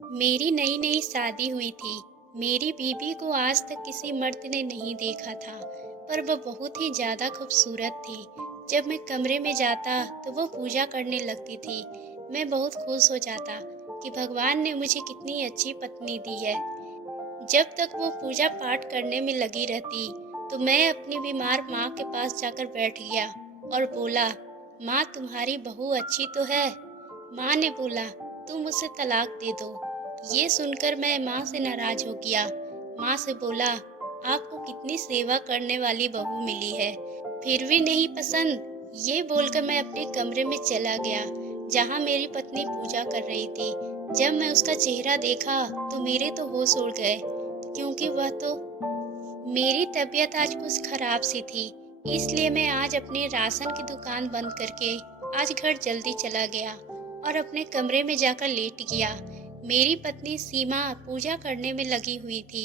मेरी नई नई शादी हुई थी। मेरी बीवी को आज तक किसी मर्द ने नहीं देखा था, पर वह बहुत ही ज़्यादा खूबसूरत थी। जब मैं कमरे में जाता तो वो पूजा करने लगती थी। मैं बहुत खुश हो जाता कि भगवान ने मुझे कितनी अच्छी पत्नी दी है। जब तक वो पूजा पाठ करने में लगी रहती, तो मैं अपनी बीमार माँ के पास जाकर बैठ गया और बोला, माँ तुम्हारी बहू अच्छी तो है। माँ ने बोला, तुम उसे तलाक दे दो। ये सुनकर मैं माँ से नाराज हो गया। माँ से बोला, आपको कितनी सेवा करने वाली बहू मिली है, फिर भी नहीं पसंद। ये बोलकर मैं अपने कमरे में चला गया, जहाँ मेरी पत्नी पूजा कर रही थी। जब मैं उसका चेहरा देखा तो मेरे तो होश उड़ गए, क्योंकि वह तो मेरी तबीयत आज कुछ खराब सी थी। इसलिए मैं आज अपने राशन की दुकान बंद करके आज घर जल्दी चला गया और अपने कमरे में जाकर लेट गया। मेरी पत्नी सीमा पूजा करने में लगी हुई थी।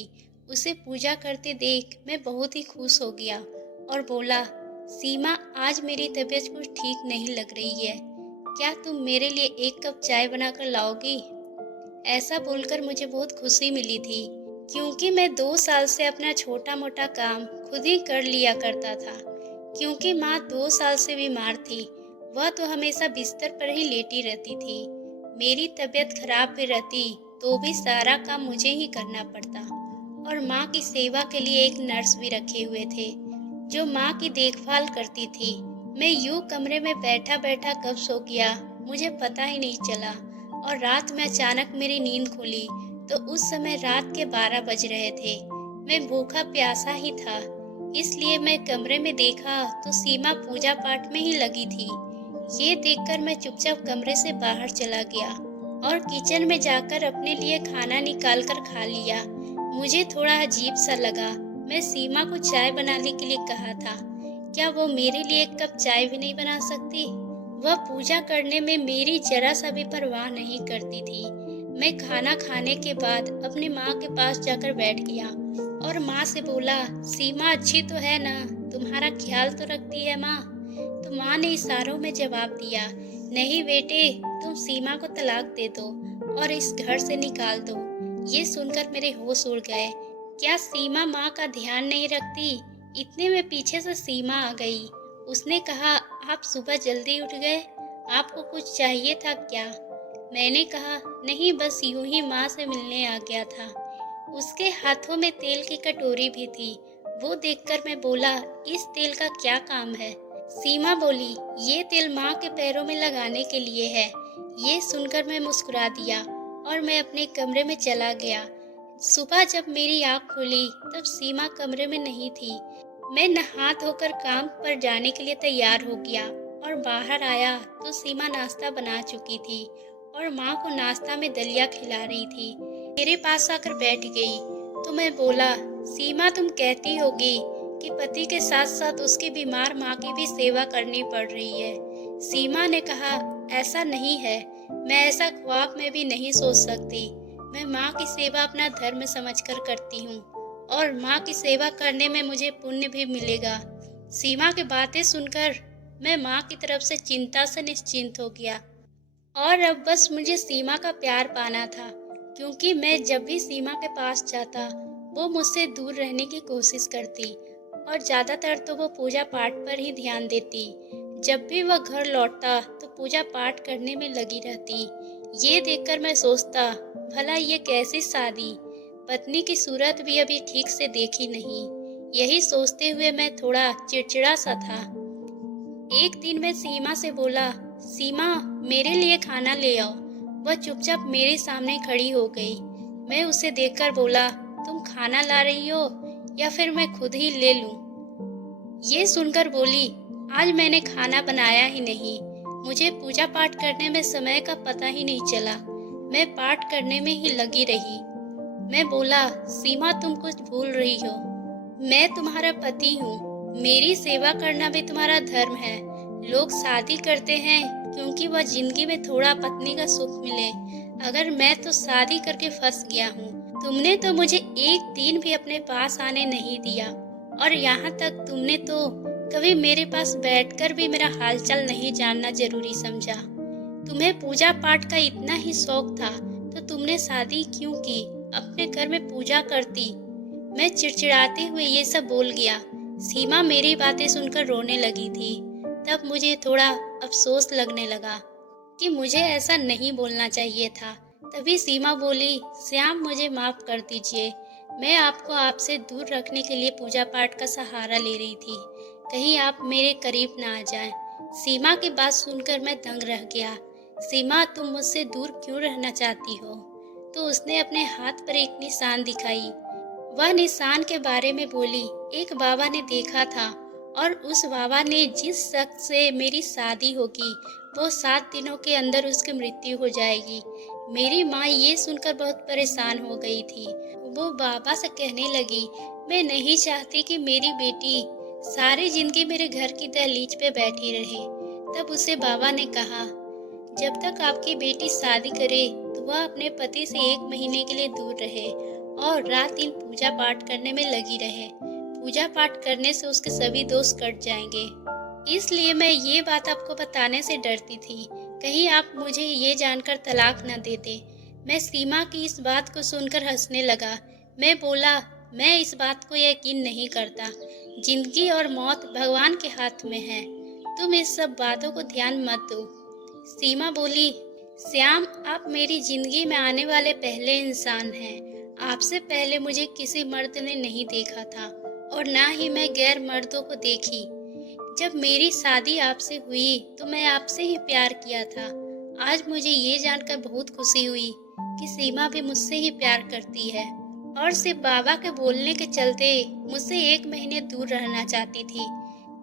उसे पूजा करते देख मैं बहुत ही खुश हो गया और बोला, सीमा आज मेरी तबीयत कुछ ठीक नहीं लग रही है, क्या तुम मेरे लिए एक कप चाय बनाकर लाओगी? ऐसा बोलकर मुझे बहुत खुशी मिली थी, क्योंकि मैं 2 साल से अपना छोटा मोटा काम खुद ही कर लिया करता था। क्योंकि माँ 2 साल से बीमार थी, वह तो हमेशा बिस्तर पर ही लेटी रहती थी। मेरी तबीयत खराब भी रहती तो भी सारा काम मुझे ही करना पड़ता। और माँ की सेवा के लिए एक नर्स भी रखे हुए थे, जो माँ की देखभाल करती थी। मैं यूं कमरे में बैठा बैठा कब सो गया मुझे पता ही नहीं चला। और रात में अचानक मेरी नींद खुली तो उस समय रात के 12 बज रहे थे। मैं भूखा प्यासा ही था, इसलिए मैं कमरे में देखा तो सीमा पूजा पाठ में ही लगी थी। ये देखकर मैं चुपचाप कमरे से बाहर चला गया और किचन में जाकर अपने लिए खाना निकाल कर खा लिया। मुझे थोड़ा अजीब सा लगा। मैं सीमा को चाय बनाने के लिए कहा था, क्या वो मेरे लिए एक कप चाय भी नहीं बना सकती? वह पूजा करने में मेरी जरा सा भी परवाह नहीं करती थी। मैं खाना खाने के बाद अपनी माँ के पास जाकर बैठ गया और माँ से बोला, सीमा अच्छी तो है ना, तुम्हारा ख्याल तो रखती है माँ? तो माँ ने इशारों में जवाब दिया, नहीं बेटे, तुम सीमा को तलाक दे दो और इस घर से निकाल दो। ये सुनकर मेरे होश उड़ गए। क्या सीमा माँ का ध्यान नहीं रखती? इतने में पीछे से सीमा आ गई। उसने कहा, आप सुबह जल्दी उठ गए, आपको कुछ चाहिए था क्या? मैंने कहा, नहीं, बस यूं ही माँ से मिलने आ गया था। उसके हाथों में तेल की कटोरी भी थी। वो देखकर मैं बोला, इस तेल का क्या काम है? सीमा बोली, ये तेल माँ के पैरों में लगाने के लिए है। ये सुनकर मैं मुस्कुरा दिया और मैं अपने कमरे में चला गया। सुबह जब मेरी आँख खुली तब सीमा कमरे में नहीं थी। मैं नहा धोकर काम पर जाने के लिए तैयार हो गया और बाहर आया तो सीमा नाश्ता बना चुकी थी और माँ को नाश्ता में दलिया खिला रही थी। मेरे पास आकर बैठ गई तो मैं बोला, सीमा तुम कहती होगी कि पति के साथ साथ उसकी बीमार माँ की भी सेवा करनी पड़ रही है। सीमा ने कहा, ऐसा नहीं है, मैं ऐसा ख्वाब में भी नहीं सोच सकती। मैं माँ की सेवा अपना धर्म समझकर करती हूँ और माँ की सेवा करने में मुझे पुण्य भी मिलेगा। सीमा की बातें सुनकर मैं माँ की तरफ से चिंता से निश्चिंत हो गया और अब बस मुझे सीमा का प्यार पाना था, क्योंकि मैं जब भी सीमा के पास जाता वो मुझसे दूर रहने की कोशिश करती और ज़्यादातर तो वो पूजा पाठ पर ही ध्यान देती। जब भी वह घर लौटता तो पूजा पाठ करने में लगी रहती। ये देखकर मैं सोचता, भला ये कैसी शादी, पत्नी की सूरत भी अभी ठीक से देखी नहीं। यही सोचते हुए मैं थोड़ा चिड़चिड़ा सा था। एक दिन मैं सीमा से बोला, सीमा मेरे लिए खाना ले आओ। वह चुपचाप मेरे सामने खड़ी हो गई। मैं उसे देखकर बोला, तुम खाना ला रही हो या फिर मैं खुद ही ले लूं? ये सुनकर बोली, आज मैंने खाना बनाया ही नहीं, मुझे पूजा पाठ करने में समय का पता ही नहीं चला, मैं पाठ करने में ही लगी रही। मैं बोला, सीमा तुम कुछ भूल रही हो, मैं तुम्हारा पति हूँ, मेरी सेवा करना भी तुम्हारा धर्म है। लोग शादी करते हैं क्योंकि वह जिंदगी में थोड़ा पत्नी का सुख मिले। अगर मैं तो शादी करके फंस गया हूँ। तुमने तो मुझे एक दिन भी अपने पास आने नहीं दिया और यहाँ तक तुमने तो कभी मेरे पास बैठकर भी मेरा हालचाल नहीं जानना जरूरी समझा। तुम्हें पूजा पाठ का इतना ही शौक था तो तुमने शादी क्यों की? अपने घर में पूजा करती। मैं चिड़चिड़ाते हुए ये सब बोल गया। सीमा मेरी बातें सुनकर रोने लगी थी। तब मुझे थोड़ा अफसोस लगने लगा कि मुझे ऐसा नहीं बोलना चाहिए था। तभी सीमा बोली, श्याम मुझे माफ़ कर दीजिए। मैं आपको आपसे दूर रखने के लिए पूजा पाठ का सहारा ले रही थी। कहीं आप मेरे करीब ना आ जाएं। सीमा की बात सुनकर मैं दंग रह गया। सीमा, तुम मुझसे दूर क्यों रहना चाहती हो? तो उसने अपने हाथ पर एक निशान दिखाई। वह निशान के बारे में बोली, एक बाबा ने देखा था और उस बाबा ने जिस शख्स से मेरी शादी होगी वो 7 दिनों के अंदर उसकी मृत्यु हो जाएगी। मेरी माँ ये सुनकर बहुत परेशान हो गई थी। वो बाबा से कहने लगी, मैं नहीं चाहती कि मेरी बेटी सारी जिंदगी मेरे घर की दहलीज पे बैठी रहे। तब उसे बाबा ने कहा, जब तक आपकी बेटी शादी करे तो वह अपने पति से 1 महीने के लिए दूर रहे और रात दिन पूजा पाठ करने में लगी रहे। पूजा पाठ करने से उसके सभी दोष कट जाएंगे। इसलिए मैं ये बात आपको बताने से डरती थी, कहीं आप मुझे ये जानकर तलाक न दे दे। मैं सीमा की इस बात को सुनकर हंसने लगा। मैं बोला, मैं इस बात को यकीन नहीं करता। जिंदगी और मौत भगवान के हाथ में है। तुम इस सब बातों को ध्यान मत दो। सीमा बोली, श्याम, आप मेरी जिंदगी में आने वाले पहले इंसान हैं। आपसे पहले मुझे किसी मर्द ने नहीं देखा था और ना ही मैं गैर मर्दों को देखी। जब मेरी शादी आपसे हुई तो मैं आपसे ही प्यार किया था। आज मुझे ये जानकर बहुत खुशी हुई कि सीमा भी मुझसे ही प्यार करती है और सिर्फ बाबा के बोलने के चलते मुझसे 1 महीने दूर रहना चाहती थी।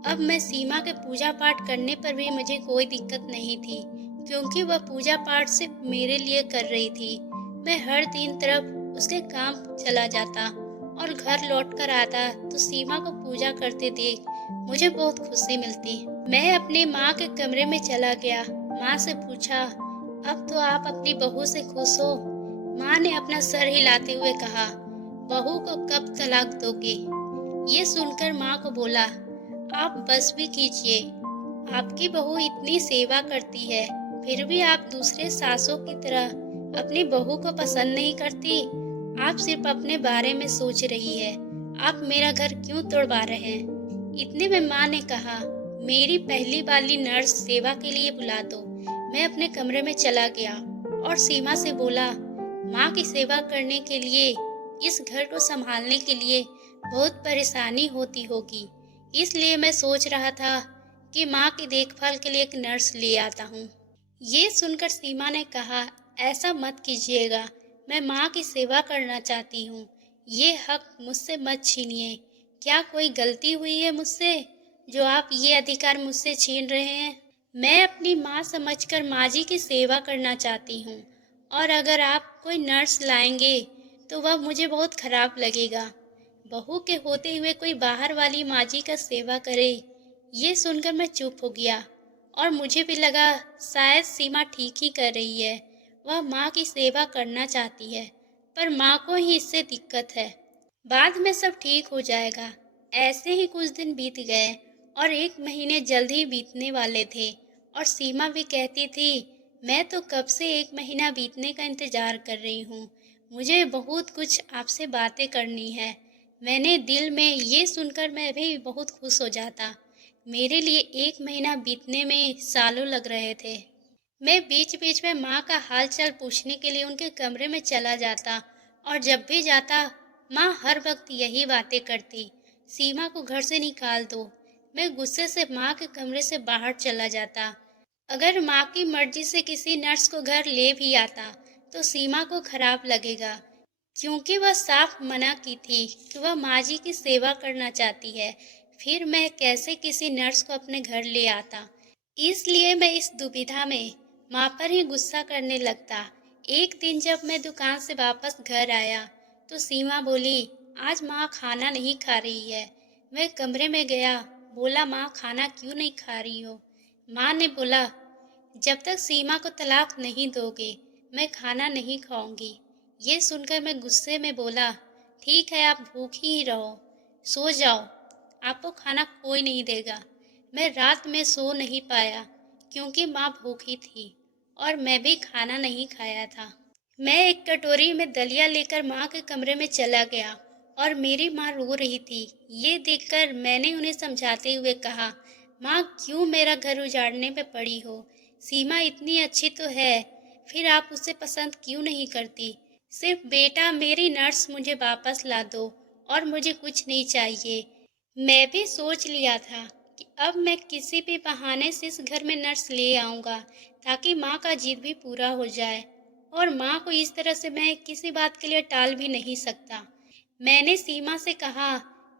अब मैं सीमा के पूजा पाठ करने पर भी मुझे कोई दिक्कत नहीं थी, क्योंकि वह पूजा पाठ सिर्फ मेरे लिए कर रही थी। मैं हर दिन तरफ उसके काम चला जाता और घर लौट कर आता तो सीमा को पूजा करते देख मुझे बहुत खुशी मिलती। मैं अपनी माँ के कमरे में चला गया। माँ से पूछा, अब तो आप अपनी बहू से खुश हो? माँ ने अपना सर हिलाते हुए कहा, बहू को कब तलाक दोगे? ये सुनकर माँ को बोला, आप बस भी कीजिए। आपकी बहू इतनी सेवा करती है, फिर भी आप दूसरे सासों की तरह अपनी बहू को पसंद नहीं करती। आप सिर्फ अपने बारे में सोच रही है। आप मेरा घर क्यों तोड़वा रहे हैं? इतने में माँ ने कहा, मेरी पहली वाली नर्स सेवा के लिए बुला दो। मैं अपने कमरे में चला गया और सीमा से बोला, माँ की सेवा करने के लिए, इस घर को संभालने के लिए बहुत परेशानी होती होगी। इसलिए मैं सोच रहा था कि माँ की देखभाल के लिए एक नर्स ले आता हूँ। ये सुनकर सीमा ने कहा, ऐसा मत कीजिएगा। मैं माँ की सेवा करना चाहती हूँ। ये हक मुझसे मत छीनिए। क्या कोई गलती हुई है मुझसे जो आप ये अधिकार मुझसे छीन रहे हैं? मैं अपनी माँ समझकर माँ जी की सेवा करना चाहती हूँ और अगर आप कोई नर्स लाएंगे तो वह मुझे बहुत खराब लगेगा। बहू के होते हुए कोई बाहर वाली माँ जी का सेवा करे। ये सुनकर मैं चुप हो गया और मुझे भी लगा शायद सीमा ठीक ही कर रही है। वह माँ की सेवा करना चाहती है, पर माँ को ही इससे दिक्कत है। बाद में सब ठीक हो जाएगा। ऐसे ही कुछ दिन बीत गए और 1 महीने जल्द ही बीतने वाले थे और सीमा भी कहती थी, मैं तो कब से 1 महीना बीतने का इंतजार कर रही हूँ। मुझे बहुत कुछ आपसे बातें करनी है। मैंने दिल में ये सुनकर मैं भी बहुत खुश हो जाता। मेरे लिए 1 महीना बीतने में सालों लग रहे थे। मैं बीच बीच में माँ का हाल चाल पूछने के लिए उनके कमरे में चला जाता और जब भी जाता माँ हर वक्त यही बातें करती, सीमा को घर से निकाल दो। मैं गुस्से से माँ के कमरे से बाहर चला जाता। अगर माँ की मर्जी से किसी नर्स को घर ले भी आता तो सीमा को खराब लगेगा, क्योंकि वह साफ मना की थी कि वह माँ जी की सेवा करना चाहती है। फिर मैं कैसे किसी नर्स को अपने घर ले आता? इसलिए मैं इस दुविधा में माँ पर ही गुस्सा करने लगता। एक दिन जब मैं दुकान से वापस घर आया तो सीमा बोली, आज माँ खाना नहीं खा रही है। मैं कमरे में गया, बोला, माँ खाना क्यों नहीं खा रही हो? माँ ने बोला, जब तक सीमा को तलाक नहीं दोगे मैं खाना नहीं खाऊंगी। ये सुनकर मैं गुस्से में बोला, ठीक है, आप भूखी ही रहो, सो जाओ, आपको खाना कोई नहीं देगा। मैं रात में सो नहीं पाया क्योंकि माँ भूखी थी और मैं भी खाना नहीं खाया था। मैं एक कटोरी में दलिया लेकर माँ के कमरे में चला गया और मेरी माँ रो रही थी। ये देखकर मैंने उन्हें समझाते हुए कहा, माँ क्यों मेरा घर उजाड़ने पे पड़ी हो? सीमा इतनी अच्छी तो है, फिर आप उसे पसंद क्यों नहीं करती? सिर्फ बेटा मेरी नर्स मुझे वापस ला दो और मुझे कुछ नहीं चाहिए। मैं भी सोच लिया था कि अब मैं किसी भी बहाने से इस घर में नर्स ले आऊँगा ताकि माँ का जिद भी पूरा हो जाए और माँ को इस तरह से मैं किसी बात के लिए टाल भी नहीं सकता। मैंने सीमा से कहा,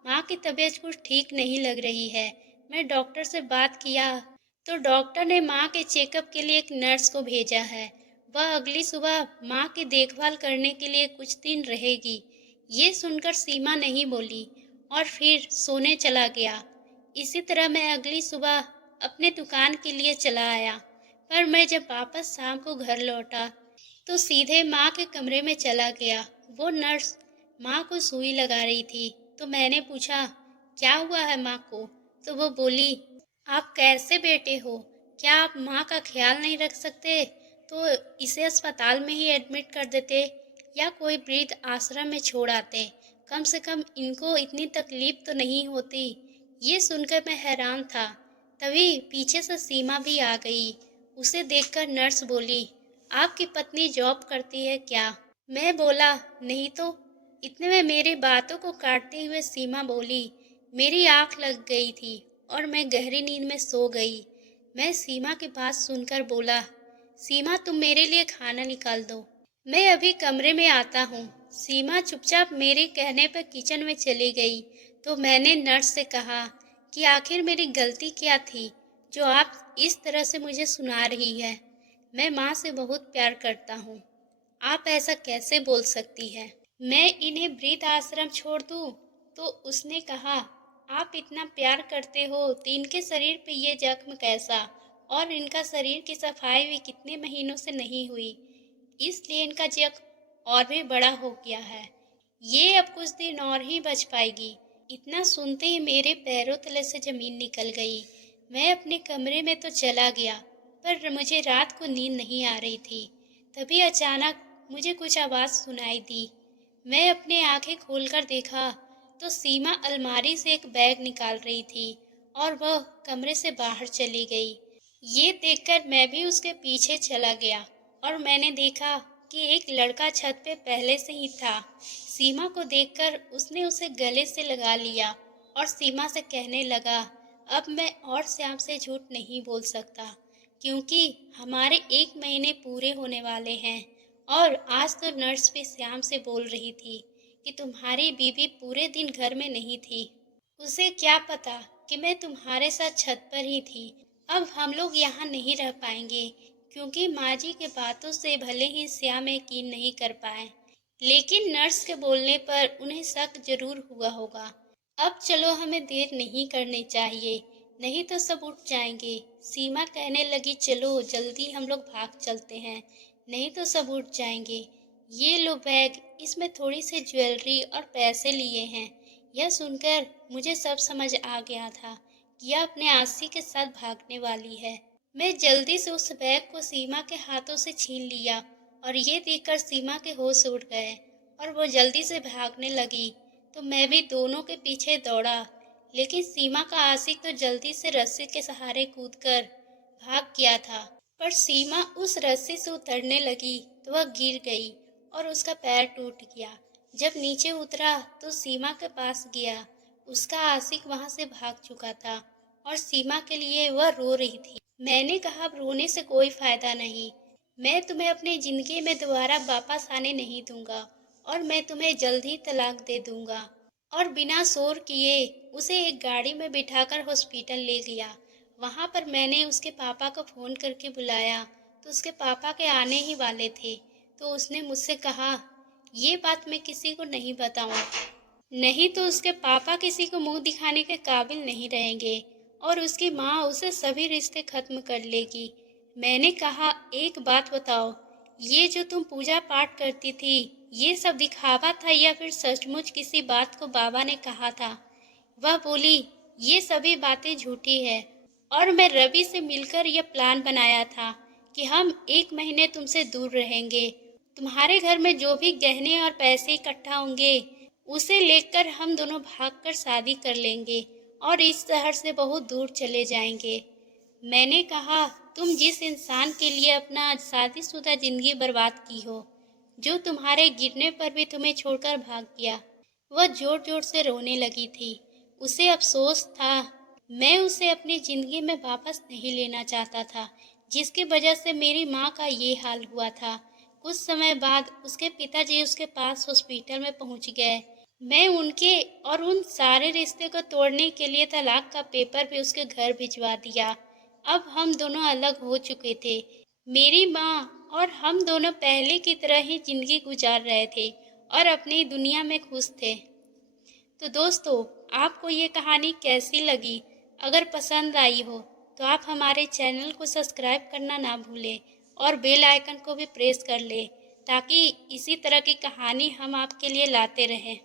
माँ की तबीयत कुछ ठीक नहीं लग रही है। मैं डॉक्टर से बात किया तो डॉक्टर ने माँ के चेकअप के लिए एक नर्स को भेजा है। वह अगली सुबह माँ की देखभाल करने के लिए कुछ दिन रहेगी। ये सुनकर सीमा नहीं बोली और फिर सोने चला गया। इसी तरह मैं अगली सुबह अपने दुकान के लिए चला आया, पर मैं जब वापस शाम को घर लौटा तो सीधे माँ के कमरे में चला गया। वो नर्स माँ को सुई लगा रही थी, तो मैंने पूछा, क्या हुआ है माँ को? तो वो बोली, आप कैसे बेटे हो? क्या आप माँ का ख्याल नहीं रख सकते? तो इसे अस्पताल में ही एडमिट कर देते या कोई वृद्ध आश्रम में छोड़ आते। कम से कम इनको इतनी तकलीफ तो नहीं होती। ये सुनकर मैं हैरान था। तभी पीछे से सीमा भी आ गई। उसे देखकर नर्स बोली, आपकी पत्नी जॉब करती है क्या? मैं बोला, नहीं तो। इतने में मेरी बातों को काटते हुए सीमा बोली, मेरी आंख लग गई थी और मैं गहरी नींद में सो गई। मैं सीमा की बात सुनकर बोला, सीमा तुम मेरे लिए खाना निकाल दो, मैं अभी कमरे में आता हूँ। सीमा चुपचाप मेरे कहने पर किचन में चली गई। तो मैंने नर्स से कहा कि आखिर मेरी गलती क्या थी जो आप इस तरह से मुझे सुना रही है। मैं माँ से बहुत प्यार करता हूँ, आप ऐसा कैसे बोल सकती है? मैं इन्हें वृद्ध आश्रम छोड़ दूँ? तो उसने कहा, आप इतना प्यार करते हो तो इनके शरीर पे ये जख्म कैसा? और इनका शरीर की सफाई भी कितने महीनों से नहीं हुई, इसलिए इनका जख्म और भी बड़ा हो गया है। ये अब कुछ दिन और ही बच पाएगी। इतना सुनते ही मेरे पैरों तले से जमीन निकल गई। मैं अपने कमरे में तो चला गया, पर मुझे रात को नींद नहीं आ रही थी। तभी अचानक मुझे कुछ आवाज़ सुनाई दी। मैं अपनी आंखें खोलकर देखा तो सीमा अलमारी से एक बैग निकाल रही थी और वह कमरे से बाहर चली गई। ये देखकर मैं भी उसके पीछे चला गया और मैंने देखा कि एक लड़का छत पे पहले से ही था। सीमा को देखकर उसने उसे गले से लगा लिया और सीमा से कहने लगा, अब मैं और श्याम से झूठ नहीं बोल सकता क्योंकि हमारे 1 महीने पूरे होने वाले हैं। और आज तो नर्स भी श्याम से बोल रही थी कि तुम्हारी बीवी पूरे दिन घर में नहीं थी। उसे क्या पता कि मैं तुम्हारे साथ छत पर ही थी। अब हम लोग यहाँ नहीं रह पाएंगे क्योंकि माँ जी के बातों से भले ही श्याम यकीन नहीं कर पाए, लेकिन नर्स के बोलने पर उन्हें शक जरूर हुआ होगा। अब चलो हमें देर नहीं करनी चाहिए, नहीं तो सब उठ जाएंगे। सीमा कहने लगी, चलो जल्दी हम लोग भाग चलते हैं, नहीं तो सब उठ जाएंगे। ये लो बैग, इसमें थोड़ी सी ज्वेलरी और पैसे लिए हैं। यह सुनकर मुझे सब समझ आ गया था कि यह अपने आशी के साथ भागने वाली है। मैं जल्दी से उस बैग को सीमा के हाथों से छीन लिया और ये देखकर सीमा के होश उड़ गए और वो जल्दी से भागने लगी। तो मैं भी दोनों के पीछे दौड़ा, लेकिन सीमा का आशिक तो जल्दी से रस्सी के सहारे कूदकर भाग गया था। पर सीमा उस रस्सी से उतरने लगी तो वह गिर गई और उसका पैर टूट गया। जब नीचे उतरा तो सीमा के पास गया। उसका आशिक वहां से भाग चुका था और सीमा के लिए वह रो रही थी। मैंने कहा, अब रोने से कोई फायदा नहीं। मैं तुम्हें अपनी जिंदगी में दोबारा वापस आने नहीं दूंगा और मैं तुम्हें जल्द ही तलाक दे दूंगा। और बिना शोर किए उसे एक गाड़ी में बिठाकर हॉस्पिटल ले गया। वहां पर मैंने उसके पापा को फोन करके बुलाया तो उसके पापा के आने ही वाले थे। तो उसने मुझसे कहा, ये बात मैं किसी को नहीं बताऊं, नहीं तो उसके पापा किसी को मुंह दिखाने के काबिल नहीं रहेंगे और उसकी माँ उसे सभी रिश्ते खत्म कर लेगी। मैंने कहा, एक बात बताओ, ये जो तुम पूजा पाठ करती थी, ये सब दिखावा था या फिर सचमुच किसी बात को बाबा ने कहा था? वह बोली, ये सभी बातें झूठी है और मैं रवि से मिलकर यह प्लान बनाया था कि हम 1 महीने तुमसे दूर रहेंगे। तुम्हारे घर में जो भी गहने और पैसे इकट्ठा होंगे उसे लेकर हम दोनों भागकर शादी कर लेंगे और इस शहर से बहुत दूर चले जाएंगे। मैंने कहा, तुम जिस इंसान के लिए अपना शादीशुदा जिंदगी बर्बाद की हो, जो तुम्हारे गिरने पर भी तुम्हें छोड़कर भाग गया, वह जोर जोर से रोने लगी थी। उसे अफसोस था। मैं उसे अपनी जिंदगी में वापस नहीं लेना चाहता था, जिसकी वजह से मेरी माँ का ये हाल हुआ था। कुछ समय बाद उसके पिताजी उसके पास हॉस्पिटल में पहुंच गए। मैं उनके और उन सारे रिश्ते को तोड़ने के लिए तलाक का पेपर भी उसके घर भिजवा दिया। अब हम दोनों अलग हो चुके थे। मेरी माँ और हम दोनों पहले की तरह ही जिंदगी गुजार रहे थे और अपनी दुनिया में खुश थे। तो दोस्तों, आपको ये कहानी कैसी लगी? अगर पसंद आई हो तो आप हमारे चैनल को सब्सक्राइब करना ना भूलें और बेल आइकन को भी प्रेस कर लें, ताकि इसी तरह की कहानी हम आपके लिए लाते रहें।